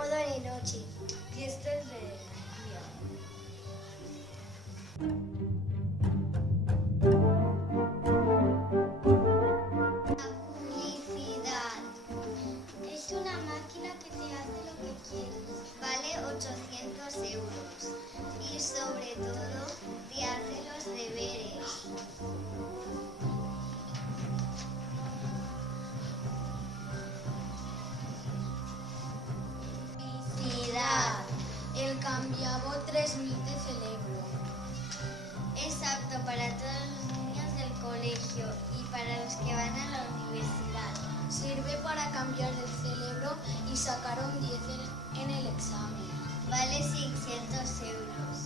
modo de noche. Y este es de día. Publicidad. Es una máquina que te hace lo que quieres. Vale 800 euros. Y sobre todo te hace los deberes. Publicidad. El cambiavo transmite cerebro. Es apto para todos los niños del colegio y para los que van a la universidad. Sirve para cambiar el cerebro y sacar un 10 en el examen. Vale 600 euros.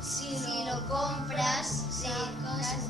Si Si lo compras, sacas